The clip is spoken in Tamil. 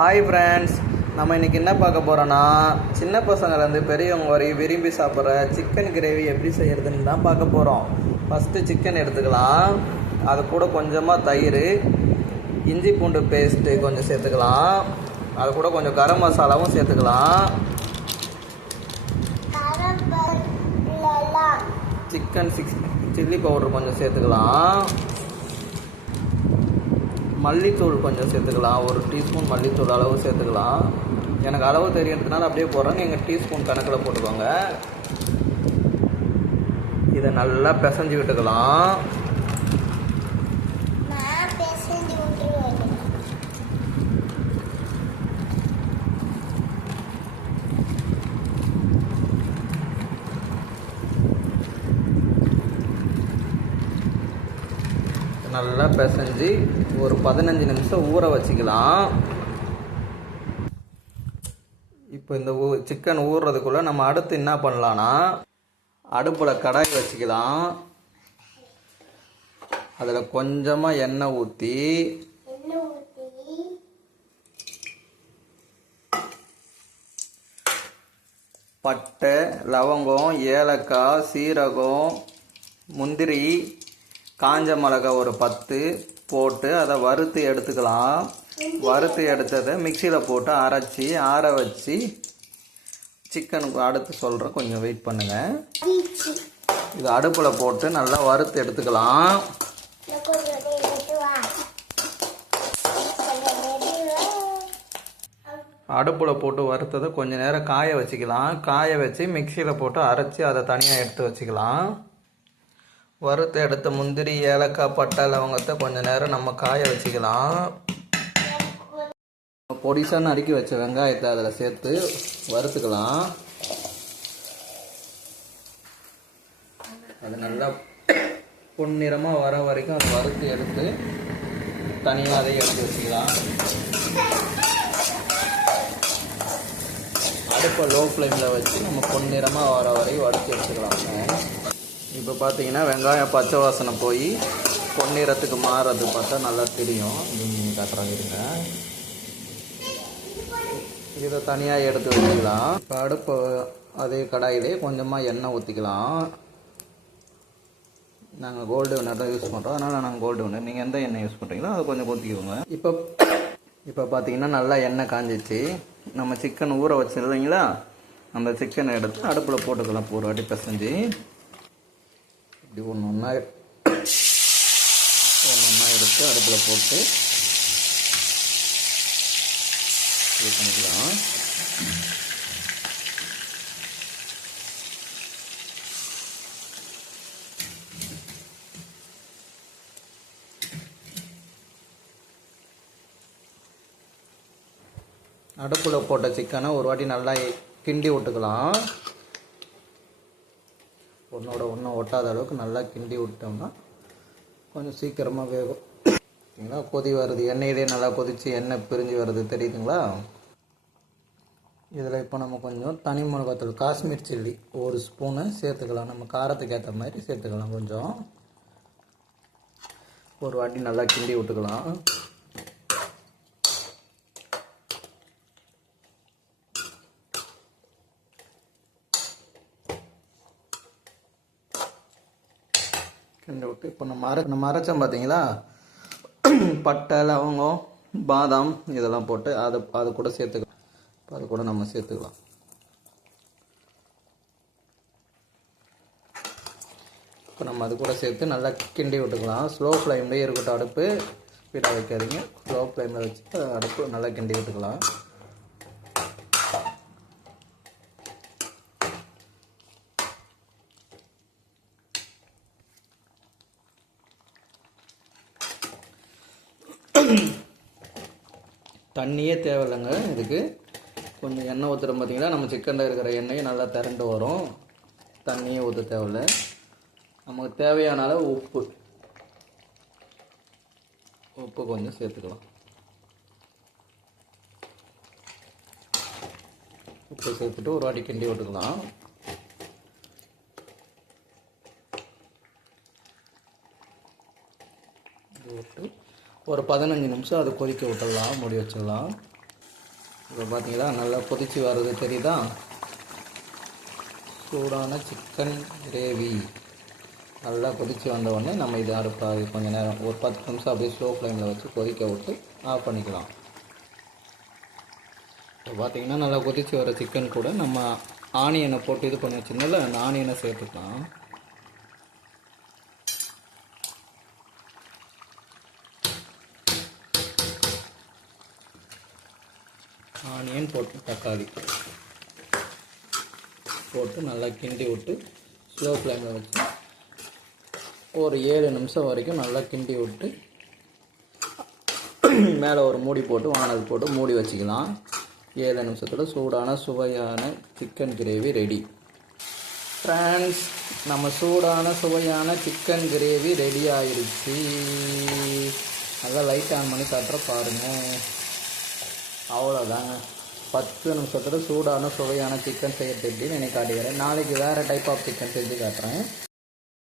ஹாய் ஃப்ரெண்ட்ஸ், நம்ம இன்றைக்கி என்ன பார்க்க போகிறோன்னா, சின்ன பசங்கள்லேருந்து பெரியவங்க வரை விரும்பி சாப்பிட்ற சிக்கன் கிரேவி எப்படி செய்கிறதுன்னு தான் பார்க்க போகிறோம். ஃபஸ்ட்டு சிக்கன் எடுத்துக்கலாம். அது கூட கொஞ்சமாக தயிர், இஞ்சி பூண்டு பேஸ்ட்டு கொஞ்சம் சேர்த்துக்கலாம். அது கூட கொஞ்சம் கரம் மசாலாவும் சேர்த்துக்கலாம். சிக்கன் சில்லி பவுடர் கொஞ்சம் சேர்த்துக்கலாம். மல்லித்தூள் கொஞ்சம் சேர்த்துக்கலாம். 1 டீஸ்பூன் மல்லித்தூள் அளவு சேர்த்துக்கலாம். எனக்கு அளவு தெரியறதுனால அப்படியே போடுறேன், நீங்கள் டீஸ்பூன் கணக்கில் போட்டுக்கோங்க. இதை நல்லா பிசைஞ்சு விட்டுக்கலாம். நல்லா பிசைஞ்சு ஒரு 15 நிமிஷம் ஊற வச்சுக்கலாம். இப்போ இந்த சிக்கன் ஊறுறதுக்குள்ளே நம்ம அடுத்து என்ன பண்ணலான்னா, அடுப்பில் கடாய் வச்சுக்கலாம். அதில் கொஞ்சமாக எண்ணெய் ஊற்றி பட்டை, லவங்கம், ஏலக்காய், சீரகம், முந்திரி, காஞ்ச மிளகாய் ஒரு 10 போட்டு அதை வறுத்து எடுத்துக்கலாம். வறுத்து எடுத்ததை மிக்சியில் போட்டு அரைச்சி ஆற வச்சு சிக்கனுக்கு அடுத்து சொல்கிறேன், கொஞ்சம் வெயிட் பண்ணுங்கள். இது அடுப்பில் போட்டு நல்லா வறுத்து எடுத்துக்கலாம். அடுப்பில் போட்டு வறுத்ததை கொஞ்சம் நேரம் காய வச்சுக்கலாம். காய வச்சு மிக்சியில் போட்டு அரைச்சி அதை தனியாக எடுத்து வச்சுக்கலாம். வறுத்து எடுத்த முந்திரி, ஏலக்காய், பட்டை, லவங்கத்தை கொஞ்சம் நேரம் நம்ம காய வச்சுக்கலாம். பொடிசாக நறுக்கி வச்ச வெங்காயத்தை அதில் சேர்த்து வறுத்துக்கலாம். அது நல்லா பொன்னிறமாக வர வரைக்கும் அதை வறுத்து எடுத்து தனியாக அதை எடுத்து வச்சுக்கலாம். அடுப்பை லோ ஃப்ளேமில் வச்சு நம்ம பொன்னிறமாக வர வரைக்கும் வறுத்து எடுத்துக்கலாம். இப்போ பார்த்தீங்கன்னா வெங்காயம் பச்சை வாசனை போய் பொன்னிறத்துக்கு மாறுறது பார்த்தா நல்லா தெரியும். நீங்கள் காட்டுறாங்க இருங்க. இதை தனியாக எடுத்து வச்சுக்கலாம். இப்போ அடுப்பு அதே கடாயிலே கொஞ்சமாக எண்ணெய் ஊற்றிக்கலாம். நாங்கள் கோல்டு வின்னர் தான் யூஸ் பண்ணுறோம், அதனால் நாங்கள் கோல்டு வின்னர். நீங்கள் எந்த எண்ணெய் யூஸ் பண்ணுறீங்களோ அதை கொஞ்சம் ஊற்றிக்கோங்க. இப்போ பார்த்தீங்கன்னா நல்லா எண்ணெய் காஞ்சிச்சு. நம்ம சிக்கன் ஊற வச்சுருந்தீங்களா, அந்த சிக்கனை எடுத்து அடுப்பில் போட்டுக்கலாம். ஒரு வாட்டி பிசைஞ்சு இப்படி ஒன்று ஒன்றா எடுத்து அடுப்பில் போட்டு இது பண்ணிக்கலாம். அடுப்பில் போட்ட சிக்கனை ஒரு வாட்டி நல்லா கிண்டி விட்டுக்கலாம். ஒன்றோட ஒன்று ஒட்டாத அளவுக்கு நல்லா கிண்டி விட்டோம்னா கொஞ்சம் சீக்கிரமாக வேகும். சரிங்களா? கொதி வருது, எண்ணெயிலே நல்லா கொதித்து எண்ணெய் பிரிஞ்சு வருது, தெரியுதுங்களா? இதில் இப்போ நம்ம கொஞ்சம் தனி மிளகாத்தூள், காஷ்மீர் சில்லி 1 ஸ்பூனு சேர்த்துக்கலாம். நம்ம காரத்துக்கு ஏற்ற மாதிரி சேர்த்துக்கலாம். கொஞ்சம் ஒரு வாட்டி நல்லா கிண்டி விட்டுக்கலாம். கிண்டி விட்டு இப்போ நம்ம அரைச்சோம் பார்த்தீங்களா, பட்டை, லவங்கம், பாதாம் இதெல்லாம் போட்டு அது கூட சேர்த்துக்கலாம். இப்போ அது கூட நம்ம சேர்த்துக்கலாம். இப்போ நம்ம அது கூட சேர்த்து நல்லா கிண்டி விட்டுக்கலாம். ஸ்லோ ஃப்ளேம்லேயே இருக்கட்டும். அடுப்பு ஸ்பீடாக வைக்காதீங்க, ஸ்லோ ஃப்ளேமில் வச்சு அடுப்பு நல்லா கிண்டி விட்டுக்கலாம். தண்ணியே தேவையில்லைங்க இதுக்கு. கொஞ்சம் எண்ணெய் ஊற்றுறோம் பார்த்தீங்களா, நம்ம சிக்கனில் இருக்கிற எண்ணெயும் நல்லா திரண்டு வரும். தண்ணியே ஊற்ற தேவையில்லை. நமக்கு தேவையான அளவு உப்பு கொஞ்சம் சேர்த்துக்கலாம். உப்பு சேர்த்துட்டு ஒரு வாட்டி கிண்டி விட்டுக்கலாம். விட்டு ஒரு 15 நிமிஷம் அதை கொதிக்க விட்டுடலாம், மூடி வச்சிடலாம். இப்போ பார்த்தீங்களா நல்லா கொதிச்சு வர்றது தெரியுதா? சூடான சிக்கன் கிரேவி நல்லா கொதித்து வந்த உடனே நம்ம இதை கொஞ்சம் நேரம் ஒரு 10 நிமிஷம் அப்படியே ஸ்லோ ஃப்ளேமில் வச்சு கொதிக்க விட்டு ஆஃப் பண்ணிக்கலாம். இப்போ பார்த்தீங்கன்னா நல்லா கொதித்து வர சிக்கன் கூட நம்ம ஆனியனை போட்டு இது பண்ணி வச்சுருந்தோம்ல, அந்த ஆனியனை சேர்த்துக்கலாம். ஆனியன் போட்டு தக்காளி போட்டு நல்லா கிண்டி விட்டு ஸ்லோ ஃப்ளேமில் வச்சு ஒரு 7 நிமிஷம் வரைக்கும் நல்லா கிண்டி விட்டு மேலே ஒரு மூடி போட்டு வானல் போட்டு மூடி வச்சுக்கலாம். 7 நிமிஷத்தில் சூடான சுவையான சிக்கன் கிரேவி ரெடி. ஃப்ரெண்ட்ஸ், நம்ம சூடான சுவையான சிக்கன் கிரேவி ரெடி ஆயிடுச்சு. நல்லா லைட் ஆன் பண்ணி காட்டுற பாருங்கள். அவ்வளோதாங்க. 10 நிமிஷத்தில் சூடான சுவையான சிக்கன் செய்யறது எப்படின்னு எனக்கு காட்டுகிறேன். நாளைக்கு வேறு டைப் ஆஃப் சிக்கன் செஞ்சு காட்டுறேன்.